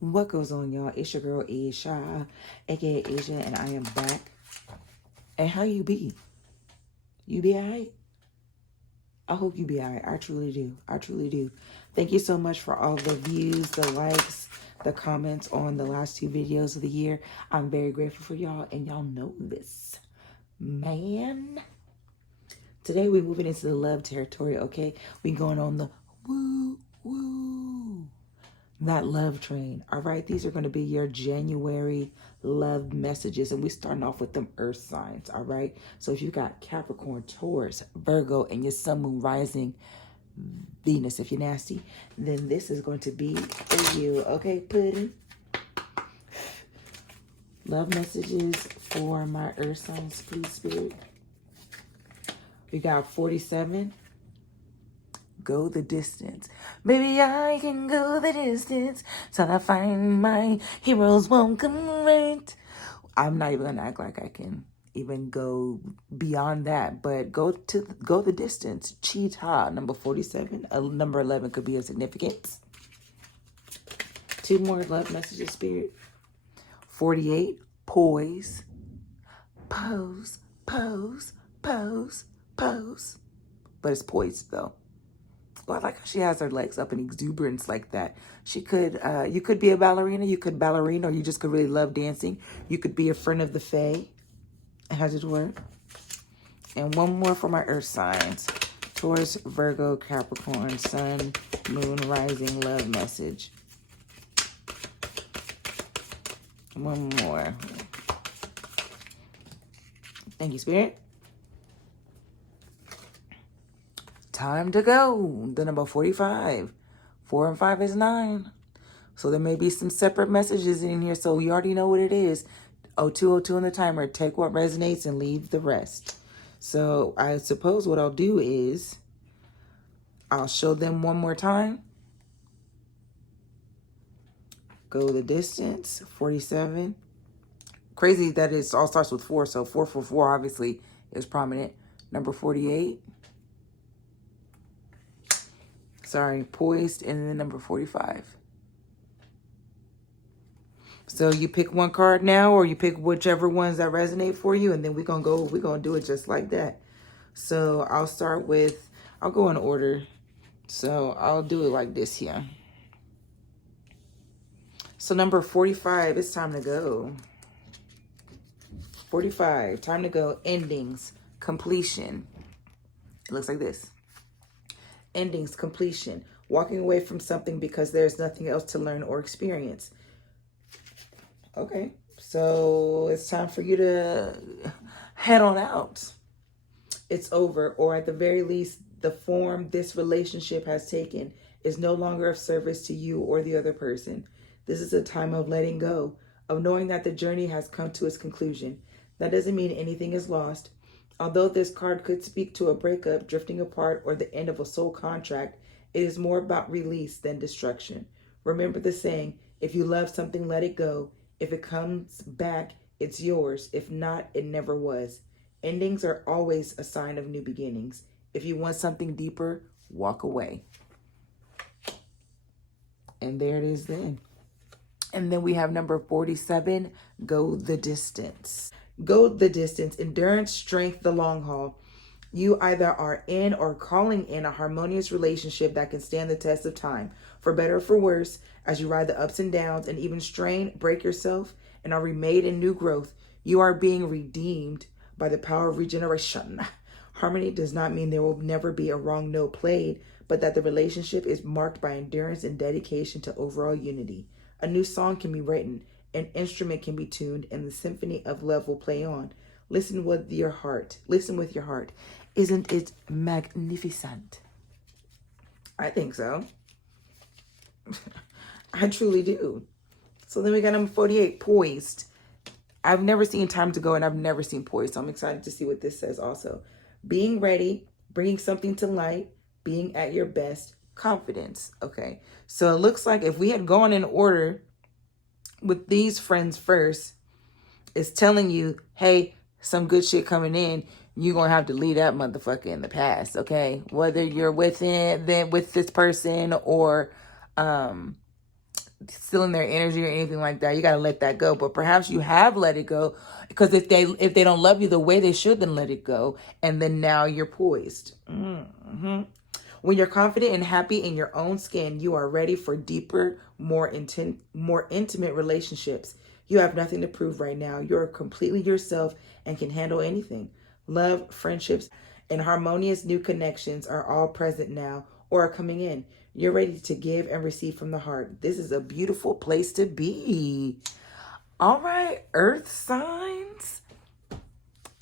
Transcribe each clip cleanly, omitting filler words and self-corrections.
What goes on, y'all? It's your girl Aisha, aka Asia, and I am back. And how you be? You be alright? I hope you be alright. I truly do. I truly do. Thank you so much for all the views, the likes, the comments on the last 2 videos of the year. I'm very grateful for y'all, and y'all know this. Man. Today we're moving into the love territory, okay? We going on the woo, woo. That love train. All right, these are going to be your January love messages, and we're starting off with them earth signs. All right, so if you got Capricorn, Taurus, Virgo, and your sun, moon, rising, Venus, if you're nasty, then this is going to be for you. Okay, pudding. Love messages for my earth signs, please, spirit. We got 47. Go the distance. Baby, I can go the distance till I find my heroes won't come right. I'm not even gonna act like I can even go beyond that, but go the distance. Cheetah, number 47. Number 11 could be a significance. 2 more love messages, spirit. 48, poise. Pose, pose, pose, pose. But it's poised though. Well, I like how she has her legs up in exuberance like that. She could, you could be a ballerina, or you just could really love dancing. You could be a friend of the fae. How does it work? And one more for my earth signs. Taurus, Virgo, Capricorn, sun, moon, rising, love message. One more. Thank you, Spirit. Time to go. The number 45. 4 and 5 is 9. So there may be some separate messages in here. So you already know what it is. 0202 on the timer. Take what resonates and leave the rest. So I suppose what I'll do is I'll show them one more time. Go the distance. 47. Crazy that it all starts with 4. So 444 obviously is prominent. Number 48. Sorry, poised, and then number 45. So you pick one card now, or you pick whichever ones that resonate for you, and then we're gonna do it just like that. So I'll go in order. So I'll do it like this here. So number 45, it's time to go. 45, time to go. Endings, completion. It looks like this. Endings, completion, walking away from something because there's nothing else to learn or experience. Okay, so it's time for you to head on out. It's over, or at the very least, the form this relationship has taken is no longer of service to you or the other person. This is a time of letting go, of knowing that the journey has come to its conclusion. That doesn't mean anything is lost. Although this card could speak to a breakup, drifting apart, or the end of a soul contract, it is more about release than destruction. Remember the saying, if you love something, let it go. If it comes back, it's yours. If not, it never was. Endings are always a sign of new beginnings. If you want something deeper, walk away. And there it is then. And then we have number 47, go the distance. Go the distance, endurance, strength, the long haul. You either are in or calling in a harmonious relationship that can stand the test of time, for better or for worse, as you ride the ups and downs and even strain, break yourself, and are remade in new growth. You are being redeemed by the power of regeneration. Harmony does not mean there will never be a wrong note played, but that the relationship is marked by endurance and dedication to overall unity. A new song can be written, an instrument can be tuned, and the symphony of love will play on. Listen with your heart. Listen with your heart. Isn't it magnificent? I think so. I truly do. So then we got number 48, poised. I've never seen time to go, and I've never seen poised. So I'm excited to see what this says also. Being ready, bringing something to light, being at your best, confidence. Okay. So it looks like if we had gone in order with these friends first, it's telling you, hey, some good shit coming in. You're going to have to leave that motherfucker in the past, okay? Whether you're with this person or stealing their energy or anything like that. You got to let that go. But perhaps you have let it go, because if they don't love you the way they should, then let it go. And then now you're poised. Mm-hmm. When you're confident and happy in your own skin, you are ready for deeper, more intimate relationships. You have nothing to prove right now. You're completely yourself and can handle anything. Love, friendships, and harmonious new connections are all present now or are coming in. You're ready to give and receive from the heart. This is a beautiful place to be. All right, earth signs.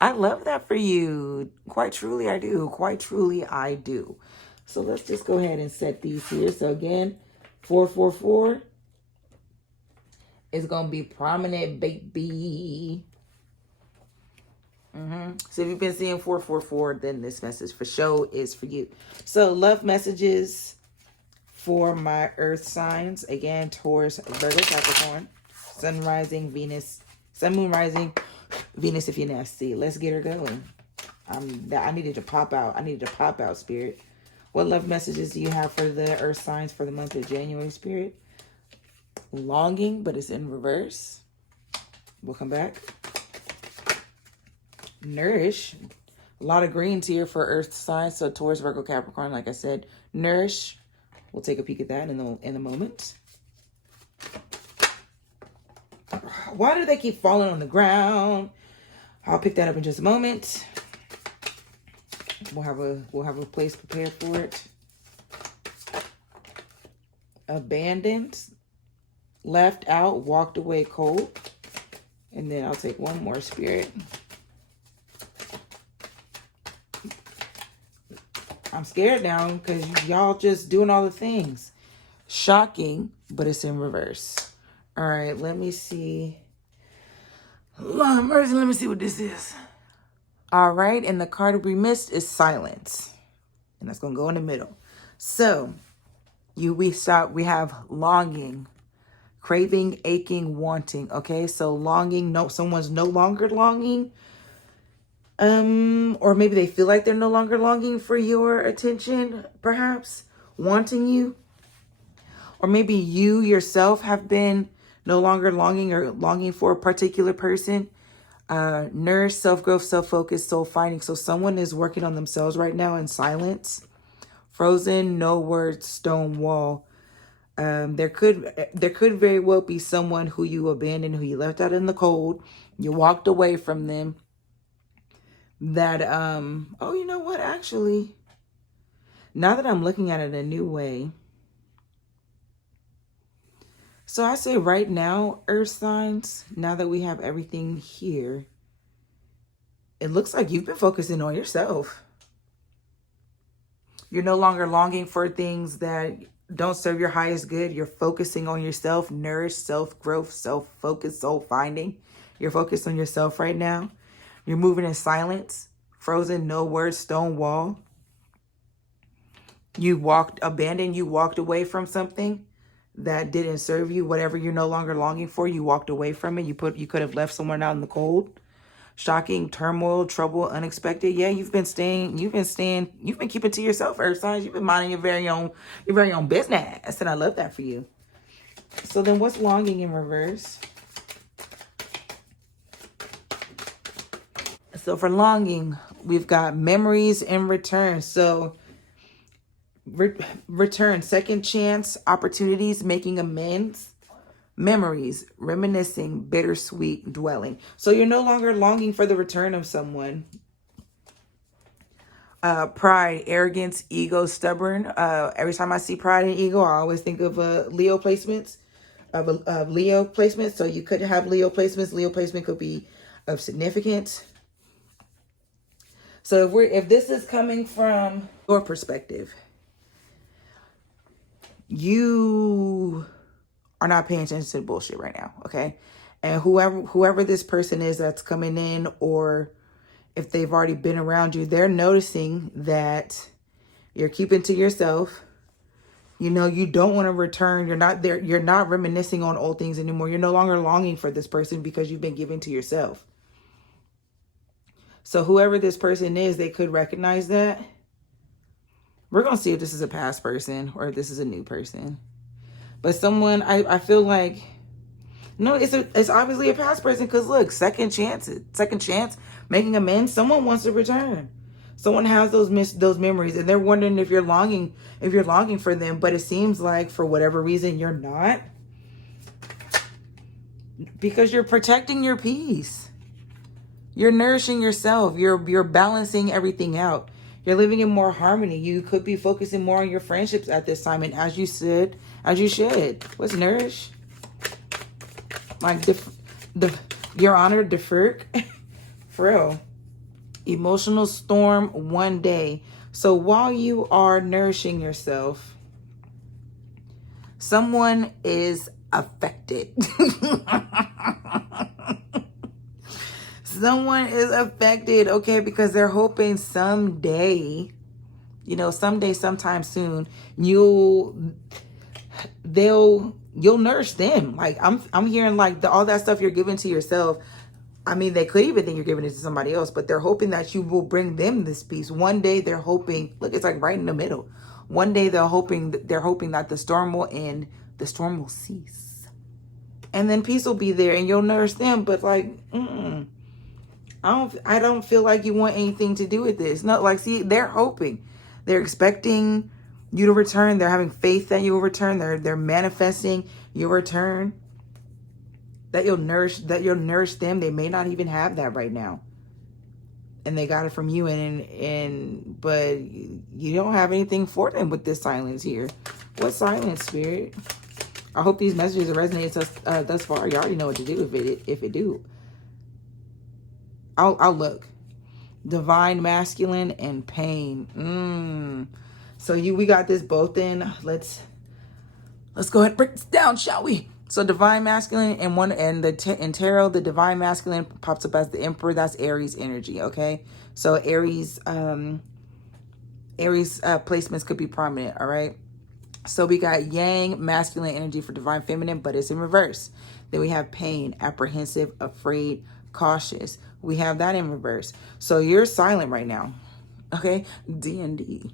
I love that for you. Quite truly, I do. Quite truly, I do. So let's just go ahead and set these here. So again, 444 is going to be prominent, baby. So if you've been seeing 444, then this message for sure is for you. So love messages for my earth signs. Again, Taurus, Virgo, Capricorn, Sun rising, Venus, Sun, Moon rising, Venus if you're nasty. Let's get her going. I needed to pop out. I needed to pop out, Spirit. What love messages do you have for the earth signs for the month of January, Spirit? Longing, but it's in reverse. We'll come back. Nourish. A lot of greens here for earth signs. So Taurus, Virgo, Capricorn, like I said. Nourish. We'll take a peek at that in a moment. Why do they keep falling on the ground? I'll pick that up in just a moment. We'll have a place prepared for it. Abandoned, left out, walked away cold. And then I'll take one more, Spirit. I'm scared now because y'all just doing all the things. Shocking, but it's in reverse. All right, let me see. Lord mercy, let me see what this is. All right, and the card we missed is silence. And that's going to go in the middle. So, we have longing, craving, aching, wanting. Okay, so longing, no, someone's no longer longing. Or maybe they feel like they're no longer longing for your attention, perhaps wanting you. Or maybe you yourself have been no longer longing or longing for a particular person. Nourish, self-growth, self-focus, soul-finding. So someone is working on themselves right now in silence. Frozen, no words, stone wall. There could very well be someone who you abandoned, who you left out in the cold. You walked away from them. That, oh, you know what? Actually, now that I'm looking at it a new way. So I say right now, earth signs, now that we have everything here, it looks like you've been focusing on yourself. You're no longer longing for things that don't serve your highest good. You're focusing on yourself, nourish, self-growth, self-focus, soul-finding. You're focused on yourself right now. You're moving in silence, frozen, no words, stone wall. You walked away from something that didn't serve you. Whatever you're no longer longing for, you walked away from it. You could have left someone out in the cold. Shocking, turmoil, trouble, unexpected. Yeah, you've been keeping to yourself, earth signs. You've been minding your very own business. And I love that for you. So then what's longing in reverse? So for longing, we've got memories in return. So return, second chance, opportunities, making amends, memories, reminiscing, bittersweet, dwelling. So you're no longer longing for the return of someone. Pride, arrogance, ego, stubborn. Every time I see pride and ego, I always think of Leo placements. Leo placements. So you could have Leo placements. Leo placement could be of significance. So if this is coming from your perspective, you are not paying attention to the bullshit right now, okay? And whoever this person is that's coming in, or if they've already been around you, they're noticing that you're keeping to yourself. You know, you don't want to return. You're not there. You're not reminiscing on old things anymore. You're no longer longing for this person because you've been giving to yourself. So whoever this person is, they could recognize that. We're going to see if this is a past person or if this is a new person. But someone, I feel like, no, it's obviously a past person, because look, second chance, making amends. Someone wants to return. Someone has those memories, and they're wondering if you're longing for them. But it seems like for whatever reason you're not, because you're protecting your peace. You're nourishing yourself. You're balancing everything out. You're living in more harmony. You could be focusing more on your friendships at this time, and as you should. What's nourish? Like your honor, defer. For real. Emotional storm one day. So while you are nourishing yourself, someone is affected. Someone is affected, okay, because they're hoping someday, sometime soon, you'll nourish them. Like I'm hearing like all that stuff you're giving to yourself. I mean, they could even think you're giving it to somebody else, but they're hoping that you will bring them this peace. One day they're hoping, look, it's like right in the middle. One day they're hoping that the storm will end, the storm will cease. And then peace will be there and you'll nourish them. But like, I don't feel like you want anything to do with this. No, like, see, they're hoping. They're expecting you to return. They're having faith that you will return. They're manifesting your return. That you'll nourish them. They may not even have that right now. And they got it from you, but you don't have anything for them with this silence here. What silence, Spirit? I hope these messages are resonating thus far. You already know what to do if it do. I'll look. Divine masculine and pain. So we got this both in. Let's go ahead and break this down, shall we? So divine masculine in tarot, the divine masculine pops up as the emperor. That's Aries energy, okay? So Aries placements could be prominent, all right? So we got yang masculine energy for divine feminine, but it's in reverse. Then we have pain, apprehensive, afraid, cautious. We have that in reverse. So you're silent right now, okay? D&D.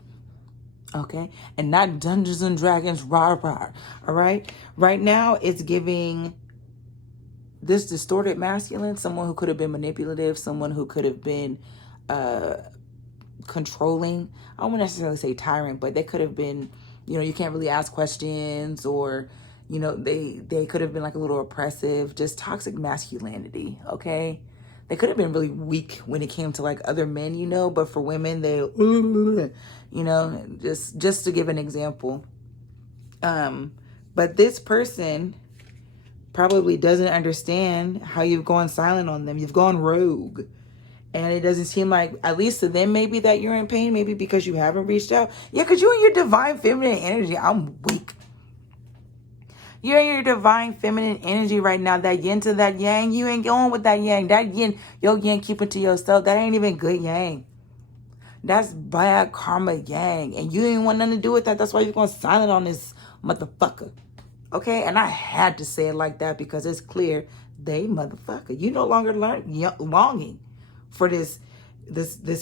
Okay, and not Dungeons and Dragons, rah. All right, right now it's giving this distorted masculine, someone who could have been manipulative, someone who could have been controlling. I won't necessarily say tyrant, but they could have been, you can't really ask questions, or they could have been like a little oppressive, just toxic masculinity. Okay, they could have been really weak when it came to like other men, but for women, they, just to give an example. But this person probably doesn't understand how you've gone silent on them. You've gone rogue. And it doesn't seem like, at least to them, maybe that you're in pain, maybe because you haven't reached out. Yeah, because you're in your divine feminine energy. I'm weak. You're in your divine feminine energy right now. That yin to that yang, you ain't going with that yang. That yin, your yang, keep it to yourself. That ain't even good yang. That's bad karma yang. And you ain't want nothing to do with that. That's why you're going silent on this motherfucker. Okay? And I had to say it like that because it's clear they motherfucker. You no longer longing for this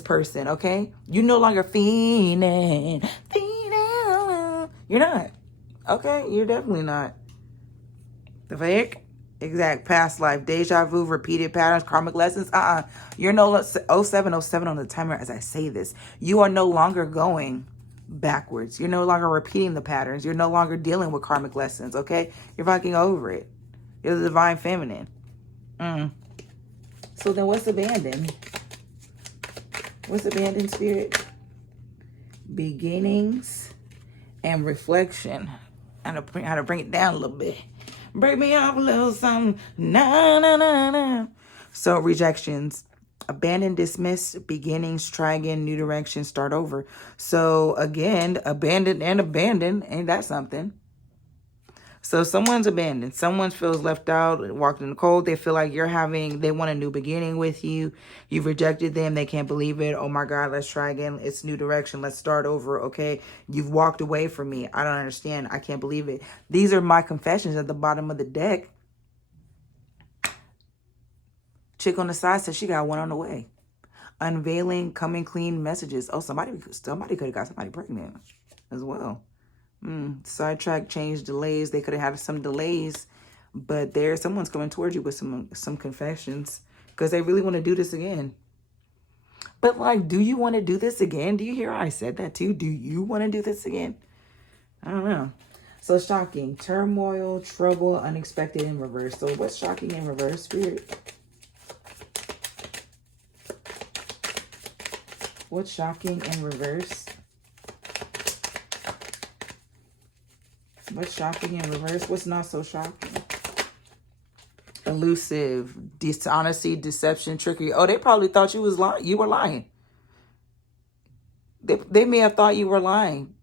person, okay? You no longer fiending. You're not. Okay? You're definitely not. The fake? Exact. Past life. Deja vu. Repeated patterns. Karmic lessons. You're no 0707 on the timer as I say this. You are no longer going backwards. You're no longer repeating the patterns. You're no longer dealing with karmic lessons, okay? You're fucking over it. You're the divine feminine. So then what's abandoned? What's abandoned, Spirit? Beginnings and reflection. How to bring it down a little bit. Break me off a little something. Na. So rejections. Abandon, dismiss, beginnings, try again, new direction, start over. So again, abandoned and abandoned. Ain't that something? So someone's abandoned. Someone feels left out, walked in the cold. They feel like they want a new beginning with you. You've rejected them. They can't believe it. Oh my God, let's try again. It's new direction. Let's start over. Okay. You've walked away from me. I don't understand. I can't believe it. These are my confessions at the bottom of the deck. Chick on the side says she got one on the way. Unveiling, coming clean messages. Oh, somebody could have got somebody pregnant as well. Sidetrack, change, delays. They could have had some delays, but someone's coming towards you with some confessions because they really want to do this again. But like, do you want to do this again? Do you hear how I said that too? Do you want to do this again? I don't know. So shocking, turmoil, trouble, unexpected in reverse. So what's shocking in reverse, Spirit? What's shocking in reverse? What's shocking in reverse? What's not so shocking? Elusive, dishonesty, deception, trickery. Oh, they probably thought you was lying. You were lying. They may have thought you were lying.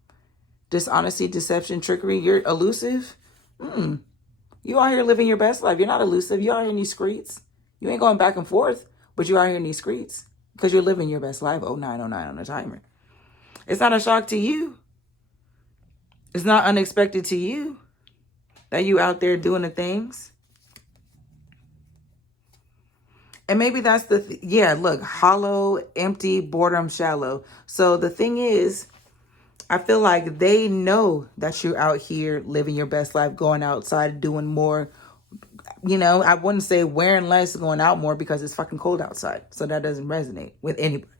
Dishonesty, deception, trickery. You're elusive. You out here living your best life. You're not elusive. You out here in these streets. You ain't going back and forth, but you out here in these streets because you're living your best life. 0909 on the timer. It's not a shock to you. It's not unexpected to you that you out there doing the things. And maybe that's yeah, look, hollow, empty, boredom, shallow. So the thing is, I feel like they know that you're out here living your best life, going outside, doing more. You know, I wouldn't say wearing less, going out more because it's fucking cold outside. So that doesn't resonate with anybody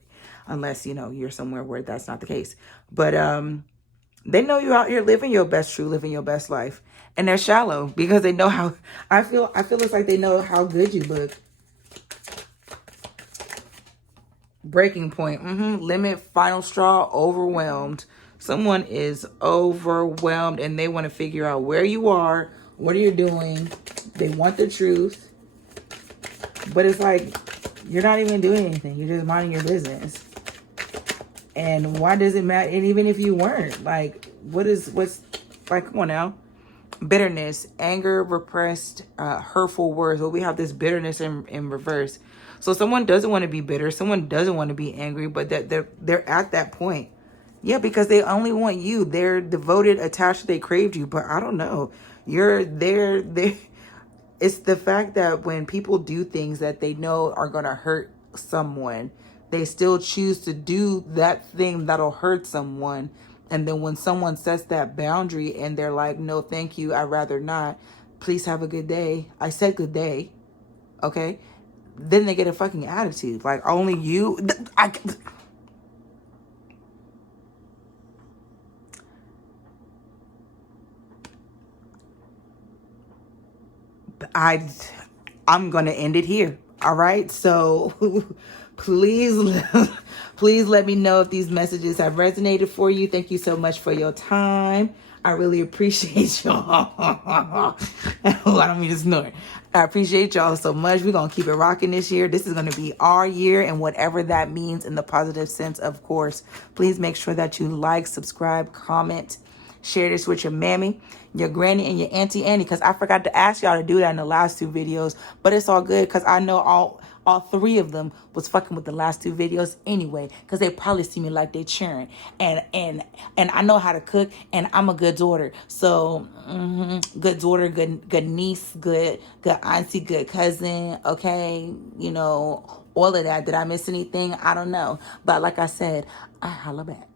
unless, you know, you're somewhere where that's not the case. But they know you're out here living your best living your best life. And they're shallow because they know how, I feel it's like they know how good you look. Breaking point. Limit, final straw, overwhelmed. Someone is overwhelmed and they want to figure out where you are. What are you doing? They want the truth. But it's like, you're not even doing anything. You're just minding your business. And why does it matter? And even if you weren't, like, what's, like, come on now. Bitterness, anger, repressed, hurtful words. Well, we have this bitterness in reverse. So someone doesn't want to be bitter. Someone doesn't want to be angry, but they're at that point. Yeah, because they only want you. They're devoted, attached, they craved you. But I don't know. You're there. It's the fact that when people do things that they know are going to hurt someone, they still choose to do that thing that'll hurt someone. And then when someone sets that boundary and they're like, no, thank you, I'd rather not. Please have a good day. I said good day. Okay. Then they get a fucking attitude. Like, only you. I'm going to end it here. All right. So please, please let me know if these messages have resonated for you. Thank you so much for your time. I really appreciate y'all. I don't mean to snort. I appreciate y'all so much. We're going to keep it rocking this year. This is going to be our year, and whatever that means in the positive sense, of course. Please make sure that you like, subscribe, comment, share this with your mammy, your granny, and your auntie Annie, because I forgot to ask y'all to do that in the last two videos. But it's all good because I know all three of them was fucking with the last two videos anyway, because they probably see me like they cheering. And I know how to cook, and I'm a good daughter. So good daughter, good niece, good auntie, good cousin. Okay, you know, all of that. Did I miss anything? I don't know. But like I said, I holla back.